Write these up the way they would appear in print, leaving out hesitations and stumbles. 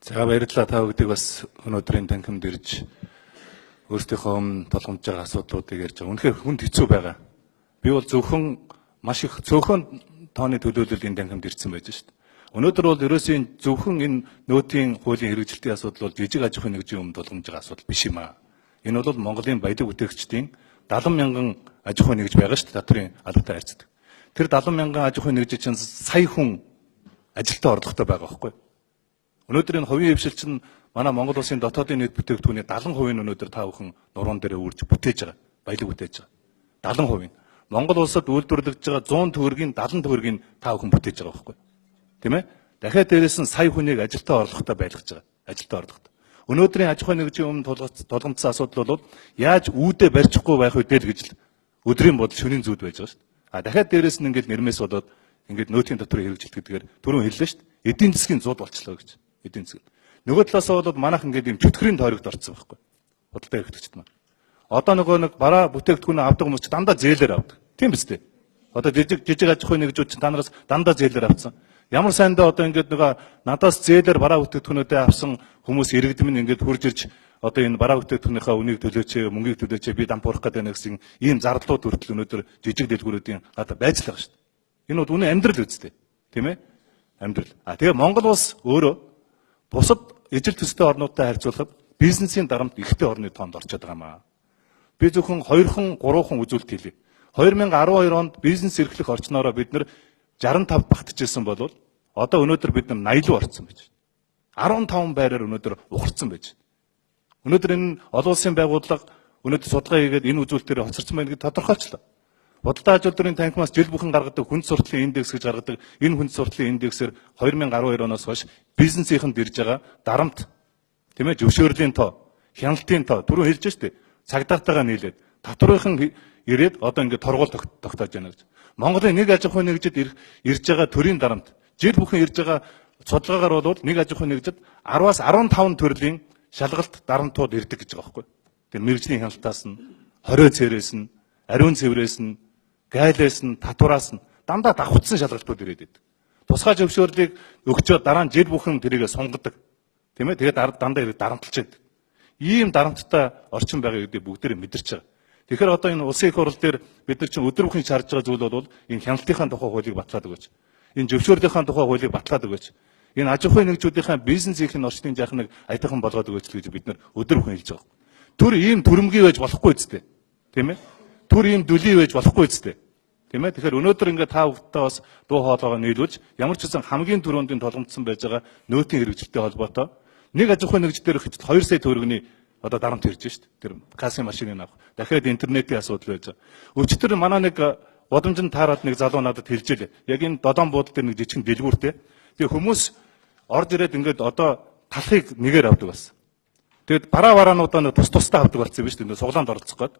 За баярлалаа та бүгдийг бас өнөөдрийн танхимд ирж өөрсдийнхөө өмнө толгомж байгаа асуудлуудыг ярьж байгаа. Үнэхээр хүнд хэцүү байгаа. Би бол зөвхөн маш их цөөхөн тооны төлөөлөл энэ танхимд ирсэн байж шүү дээ. Өнөөдөр бол ерөөсөө зөвхөн энэ нөөтийн хуулийн хэрэгжилтийн асуудал бол жижиг аж ахуйн нэгжийн өмнө толгомж байгаа асуудал биш юм аа. Энэ бол Монголын баялаг бүтээгчдийн 70 мянган аж ахуй нэгж байгаа шүү дээ. Татрын албатай харьцдаг. Тэр 70 мянган аж ахуй нэгж чинь сая хүн ажилтаа орлоготой байгаа байхгүй юу? Өнөөдөр энэ хувийн хвшил чинь манай Монгол улсын дотоодын нийт бүтээгдэхүүний 70% нь өнөөдөр та бүхэн нуруунд дээр үүрж бүтээж байгаа. Баялаг бүтээж байгаа. 70%. Монгол улсад үйлдвэрлэгдэж байгаа 100 төгрөгийн 70 төгрөгийг та бүхэн бүтээж байгаа байхгүй юу? Тийм ээ? Дахиад дээрээс нь сая хүнийг ажилтаа орлоготой байлгаж байгаа. Ажилтаа орлоготой. Өнөөдрийн аж ахуй нэгжийн өмнө тулгамдсан асуудал бол яаж үүдээ барьчихгүй байх вэ гэж л өдрийн бодол шөнийн зүйд байж байгаа шүү дээ. А дахиад дээрээс нь ингээд нэрмээс болоод ингээд нөөтийн дотор хэрэгжилт гэдгээр түрүүн хэллээ шүү дээ. Эдийн засгийн зууд болчлоо гэж. Эдийн засаг. Нөгөө талаасаа бол манайх ингээд юм чөтгөрийн тойрогт орцсон байхгүй. Худалдаа эрхлэгчд маань. Одоо нөгөө бараа бүтээгдэхүүнээ авдаг хүмүүс ч дандаа зээлээр авдаг. Тийм биз дээ. Одоо жижиг аж ахуй нэгжүүд чинь танараас дандаа зээлээр авсан. Ямар сайндаа одоо ингээд нөгөө надаас зээлээр бараа бүтээгдэхүүнүүдээ авсан хүмүүс иргэдэм нь ингээд хурж ирж одоо энэ бараа бүтээгдэхүүнийхээ үнийг төлөөч, мөнгийг төлөөч, би дампуурах гэдэг нэг гэсэн ийм зарлууд хүртэл өнөөдөр жижиг дэлгүүрүүдийн гадаа байж л байгаа шүү дээ. Энэ бол үнэн амьдрал үстэй. Тийм ээ? Амьдрал. Тэгээ Монгол улс өөрөө бусад ижил төстэй орнуудтай харьцуулахад бизнесийн дарамт ихтэй орны тоонд орчод байгаа маа. Би зөвхөн 2хан 3хан үзүүлэлт хэлье. 2012 онд бизнес эрхлэх орчноороо бид нэр 65 багтажсэн бол одоо өнөөдөр бид нар 80 руу орсон байж байна. 15 байраар өнөөдөр ухарсан байж байна. Өнөөдөр энэ олон улсын байгууллага өнөөдөр судалгаа хийгээд энэ үзүүлэлтээр хоцорсон байна гэж тодорхойлчлоо. Бодлоо ажилтны танхимаас жил бүхэн гаргадаг хүнд сурталчилан индекс гэж гаргадаг энэ хүнд сурталчилан индексээр 2012 оноос хойш бизнесийнхэнд ирж байгаа дарамт тийм ээ зөвшөөрлийн тоо, хяналтын тоо түрүү хэлж штэ цагдаатайгаа нийлээд татврынхан ирээд одоо ингээд торгуул тогтоож байна гэж. Монголын нэг аж ахуй нэгжид ирж байгаа төрийн дарамт жил бүхэн ирж байгаа судалгаагаар бол нэг аж ахуй нэгжид 10-аас 15 төрлийн шалгалт дарамтууд ирдэг гэж байгаа байхгүй. Тэр мэргэжлийн хяналтаас нь, хорио цээрээс нь, ариун цэврээс нь, гайлээс нь, татвараас нь дандаа давхцсан шалгалтууд ирээд идэв. Тусгай зөвшөөрлийг өгчөө дараа нь жил бүхэн тэрийг сунгадаг. Тийм ээ? Тэгээд дандаа ирээд дарамтлж байдаг. Ийм дарамттай орчин байгаа гэдгийг бүгдээрээ мэдэрч байгаа. Тэгэхээр одоо энэ улсын их хурал дээр бид нар чинь өдөр бүхэн шаардж байгаа зүйл бол энэ хяналтынхаа тухай хуулийг батлаад өгөөч. Энэ зөвшөөрлийнхаа тухай хуулийг батлаад өгөөч. Энэ аж ахуй нэгжүүдийнхаа бизнесийн орчныг яах нэг аятайхан болгоод өгөөч гэж бид нар өдөр бүхэн хэлж байгаа. Түр ийм төрөмгий байж болохгүй үстэй. Тийм ээ? Түр ийм дүлий байж болохгүй үстэй. Тийм ээ? Тэгэхээр өнөөдөр ингээд та бүхэдээ бас дуу хоолойгоо нийлүүлж ямар ч гэсэн хамгийн түрүүндийн толгомдсон байж байгаа нөөтийн хэрэгжилттэй холбоотой нэг аж ахуй нэгж дээр 2 сая төгрөгийн одоо дарамт ирж шít. Тэр касын машиныг авах. Дахиад интернетийн асуудал байж байгаа. Өчтөр манай нэг бодомжинд таарад нэг залуу надад хэлж илээ. Яг энэ додон буудлын дээр нэг жижигэн дэлгүүртэй. Тэгээ хүмүүс орж ирээд ингээд одоо талхыг нэгээр авдаг бас. Тэгээд бараануудаа нэг тусдаа авдаг болсон юм шүү дээ. Суглаанд оролцох гээд.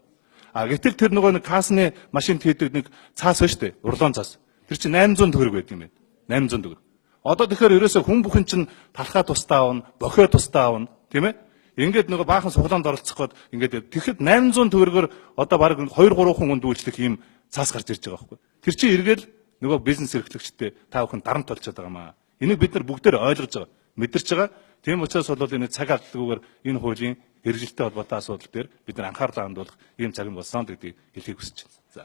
Гэтэл тэр нөгөө нэг касны машинд хийдэг нэг цаас байна шүү дээ. Урлон цаас. Тэр чинь 800 төгрөг байт юм байна. 800 төгрөг. Одоо тэгэхээр ерөөсөө хүн бүхэн чинь талхаа тусдаа авна, бохио тусдаа авна, тийм ээ? Ингээд нөгөө баахан суглаанд оролцох гээд ингээд тэгэхэд 800 төгрөгөөр одоо баг 2 3 хүн үйлчлэх ийм цаас гарч ирж байгаа байхгүй. Тэр чинь эргээл нөгөө бизнес эрхлэгчтэй та бүхэн дарамт болчиход байгаа маа. Энийг бид нар бүгдээр ойлгож байгаа, мэдэрч байгаа. Тийм учраас бол энэ цаг алдалгүйгээр энэ хуулийн хэрэгжилттэй холбоотой асуудал дээр бид нар анхаарлаа хандуулах ийм цаг болсон гэдгийг хэлхийг хүсэж байна. За.